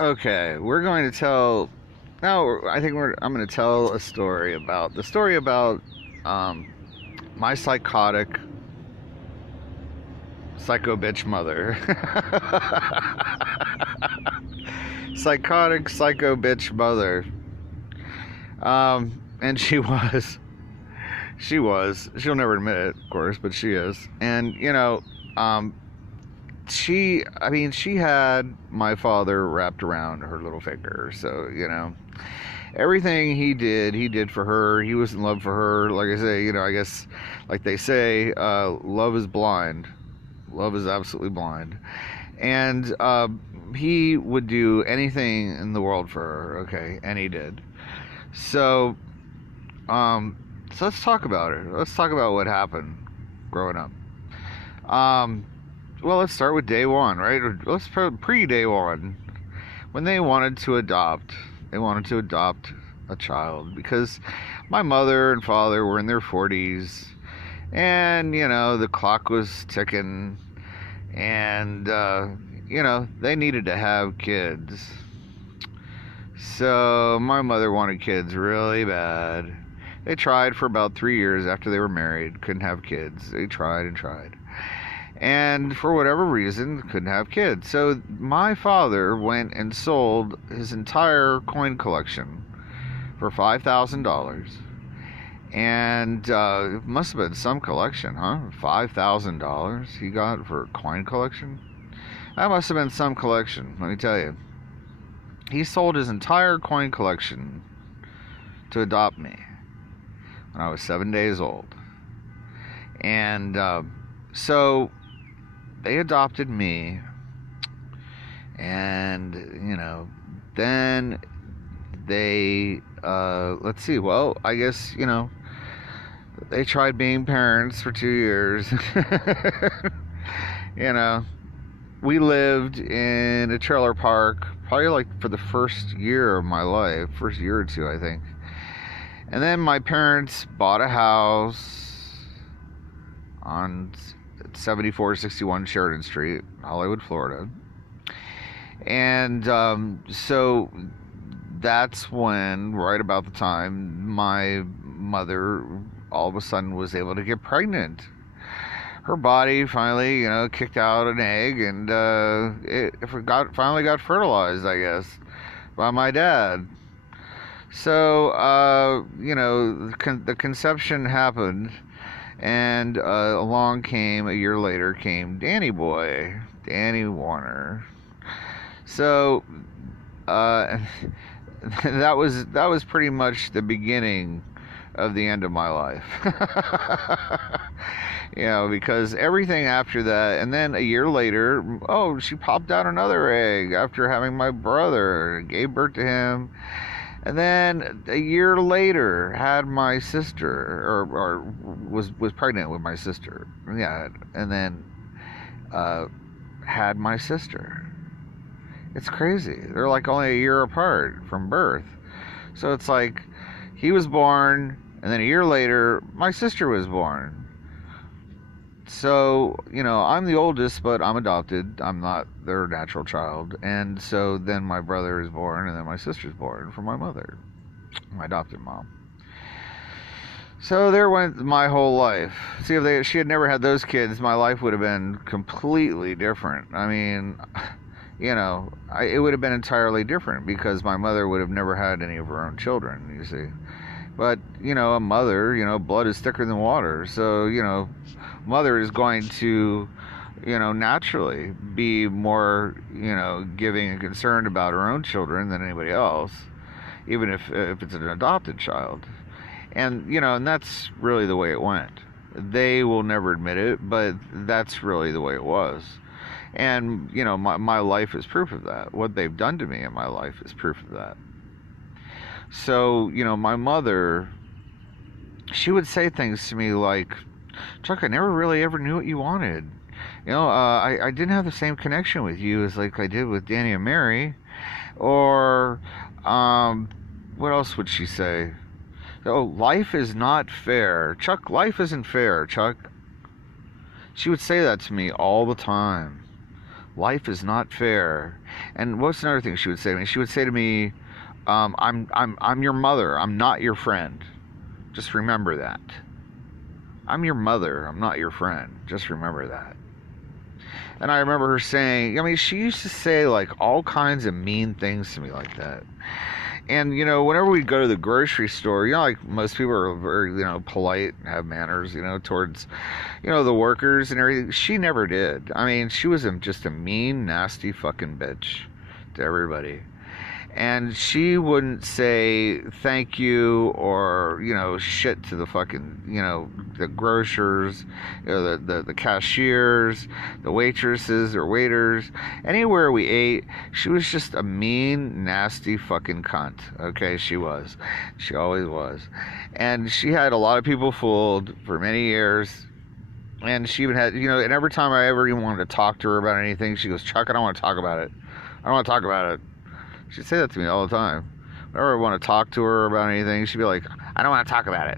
Okay, we're going to tell. Now, I think I'm going to tell a story about um, my psycho bitch mother. Psychotic psycho bitch mother. And She'll never admit it, of course, but she is. And um, she had my father wrapped around her little finger. So everything he did for her. He was in love for her. Like I say, I guess, like they say, love is blind. Love is absolutely blind. And he would do anything in the world for her. Okay, and he did. So, um, so let's talk about it. Let's talk about what happened growing up. Um, well, let's start with day one, right? Or let's pre day one, when they wanted to adopt. They wanted to adopt a child because my mother and father were in their 40s, and the clock was ticking, and they needed to have kids. So my mother wanted kids really bad. They tried for about 3 years after they were married, couldn't have kids. They tried and tried. And for whatever reason, couldn't have kids. So my father went and sold his entire coin collection for $5,000. And it must have been some collection, huh? $5,000 he got for a coin collection? That must have been some collection, let me tell you. He sold his entire coin collection to adopt me when I was 7 days old. And so they adopted me, and then they let's see, well, I guess they tried being parents for 2 years. you know we lived in a trailer park probably like for the first year of my life, first year or two, I think. And then my parents bought a house on 7461 Sheridan Street, Hollywood, Florida. And so that's when, right about the time, my mother all of a sudden was able to get pregnant. Her body finally, kicked out an egg, and finally got fertilized, I guess, by my dad. So, the conception happened, and along came, a year later, came Danny Boy, Danny Warner. So, that was pretty much the beginning of the end of my life. Because everything after that, and then a year later, oh, she popped out another egg after having my brother, gave birth to him. And then a year later, had my sister, or was pregnant with my sister. Yeah, and then had my sister. It's crazy. They're like only a year apart from birth. So it's like he was born, and then a year later, my sister was born. So, I'm the oldest, but I'm adopted. I'm not their natural child. And so then my brother is born, and then my sister's born from my mother, my adopted mom. So there went my whole life. See, if she had never had those kids, my life would have been completely different. I mean, it would have been entirely different because my mother would have never had any of her own children, you see. But, a mother, blood is thicker than water. So, mother is going to, naturally be more, giving and concerned about her own children than anybody else, even if it's an adopted child. And, and that's really the way it went. They will never admit it, but that's really the way it was. And, my life is proof of that. What they've done to me in my life is proof of that. So, my mother, she would say things to me like, Chuck, I never really ever knew what you wanted. I didn't have the same connection with you as like I did with Danny and Mary. Or, what else would she say? Oh, life is not fair. Chuck, life isn't fair, Chuck. She would say that to me all the time. Life is not fair. And what's another thing she would say to me? She would say to me, I'm your mother. I'm not your friend. Just remember that. I'm your mother. I'm not your friend. Just remember that. And I remember her saying, I mean, she used to say like all kinds of mean things to me like that. And, you know, whenever we go to the grocery store, you know, like most people are very, you know, polite and have manners, you know, towards, you know, the workers and everything. She never did. I mean, she was just a mean, nasty fucking bitch to everybody. And she wouldn't say thank you or, you know, shit to the fucking, you know, the grocers, you know, the cashiers, the waitresses or waiters. Anywhere we ate, she was just a mean, nasty fucking cunt. Okay, she was. She always was. And she had a lot of people fooled for many years. And she even had, you know, and every time I ever even wanted to talk to her about anything, she goes, Chuck, I don't want to talk about it. I don't want to talk about it. She'd say that to me all the time. Whenever I want to talk to her about anything, she'd be like, I don't want to talk about it.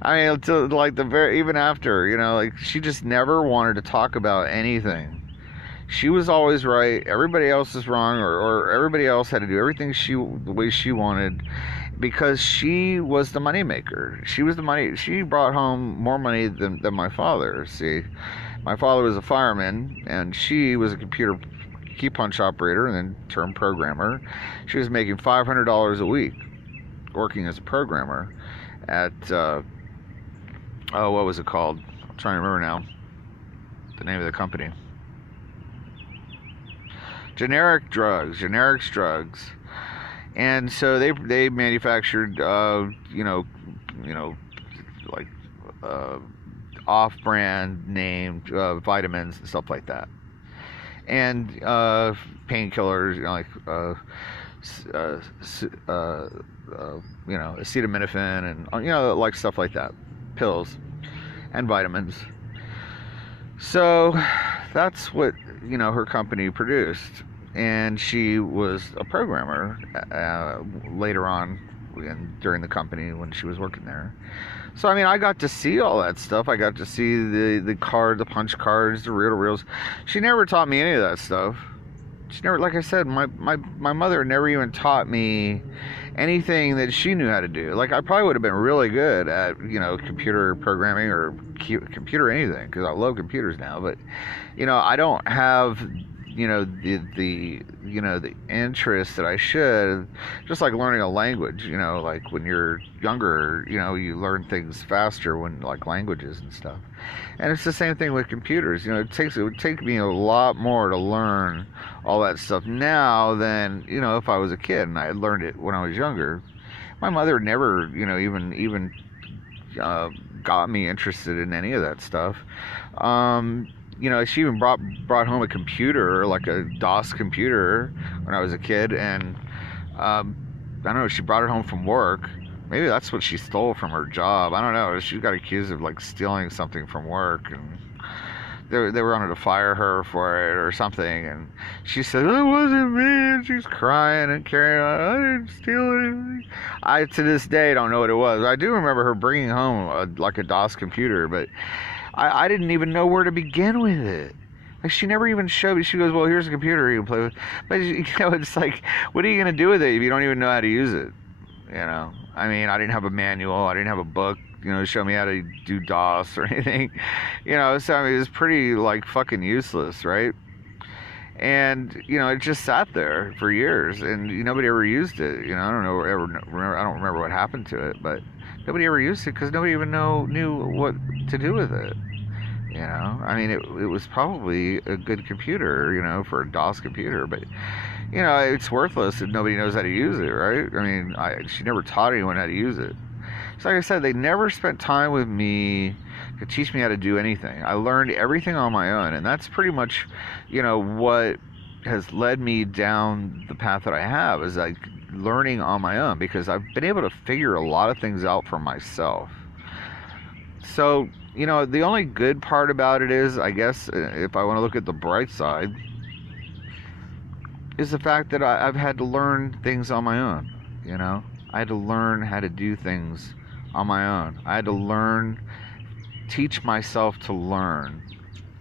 I mean, until like even after, you know, like she just never wanted to talk about anything. She was always right. Everybody else is wrong, or everybody else had to do everything the way she wanted, because she was the money maker. She was the money. She brought home more money than my father. See, my father was a fireman, and she was a computer key punch operator and then turned programmer. She was making $500 a week working as a programmer at what was it called? I'm trying to remember now the name of the company. Generics drugs. And so they manufactured like off-brand named vitamins and stuff like that, and painkillers, you know, like you know, acetaminophen and, you know, like stuff like that, pills and vitamins. So that's what, you know, her company produced, and she was a programmer later on during the company when she was working there. So I mean, I got to see all that stuff. I got to see the punch cards, the reel-to-reels. She never taught me any of that stuff. She never, like I said, my mother never even taught me anything that she knew how to do. Like, I probably would have been really good at, you know, computer programming or computer anything, because I love computers now. But, you know, I don't have, you know, the you know, the interest that I should. Just like learning a language, you know, like when you're younger, you know, you learn things faster when, like, languages and stuff. And it's the same thing with computers. You know, it would take me a lot more to learn all that stuff now than, you know, if I was a kid and I had learned it when I was younger. My mother never, you know, even got me interested in any of that stuff. You know, she even brought home a computer, like a DOS computer, when I was a kid, and I don't know, she brought it home from work. Maybe that's what she stole from her job. I don't know. She got accused of, like, stealing something from work, and they wanted to fire her for it or something. And she said, "It wasn't me." And she's crying and carrying on. "I didn't steal anything." I, to this day, don't know what it was. I do remember her bringing home like a DOS computer, but I didn't even know where to begin with it. Like, she never even showed me. She goes, "Well, here's a computer you can play with." But, you know, it's like, what are you going to do with it if you don't even know how to use it? You know, I mean, I didn't have a manual. I didn't have a book, you know, to show me how to do DOS or anything. You know, so I mean, it was pretty, like, fucking useless, right? And, you know, it just sat there for years, and nobody ever used it. You know, I don't remember what happened to it, but nobody ever used it because nobody even knew what to do with it. You know, I mean, it was probably a good computer, you know, for a DOS computer, but, you know, it's worthless if nobody knows how to use it, right? I mean, she never taught anyone how to use it. So like I said, they never spent time with me to teach me how to do anything. I learned everything on my own, and that's pretty much, you know, what has led me down the path that I have, is like learning on my own, because I've been able to figure a lot of things out for myself. So, you know, the only good part about it is, I guess, if I want to look at the bright side, is the fact that I've had to learn things on my own. You know, I had to learn how to do things on my own. I had to teach myself to learn.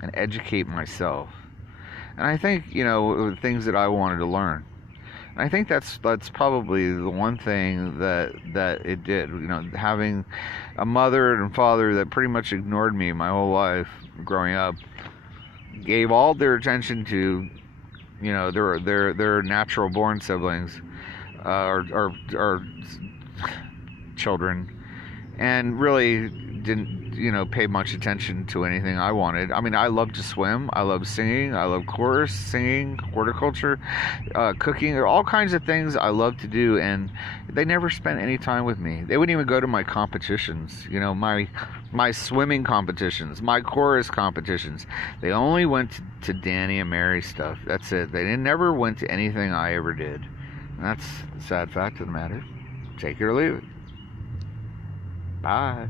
and educate myself. And I think, things that I wanted to learn. And I think that's probably the one thing that it did. Having a mother and father that pretty much ignored me my whole life growing up, gave all their attention to, their natural born siblings, or children, and really didn't pay much attention to anything I wanted. I mean, I love to swim, I love singing, I love chorus singing, horticulture, cooking. There are all kinds of things I love to do, and they never spent any time with me. They wouldn't even go to my competitions, my swimming competitions, my chorus competitions. They only went to Danny and Mary stuff. That's it. They never went to anything I ever did. And that's the sad fact of the matter. Take it or leave it. Bye.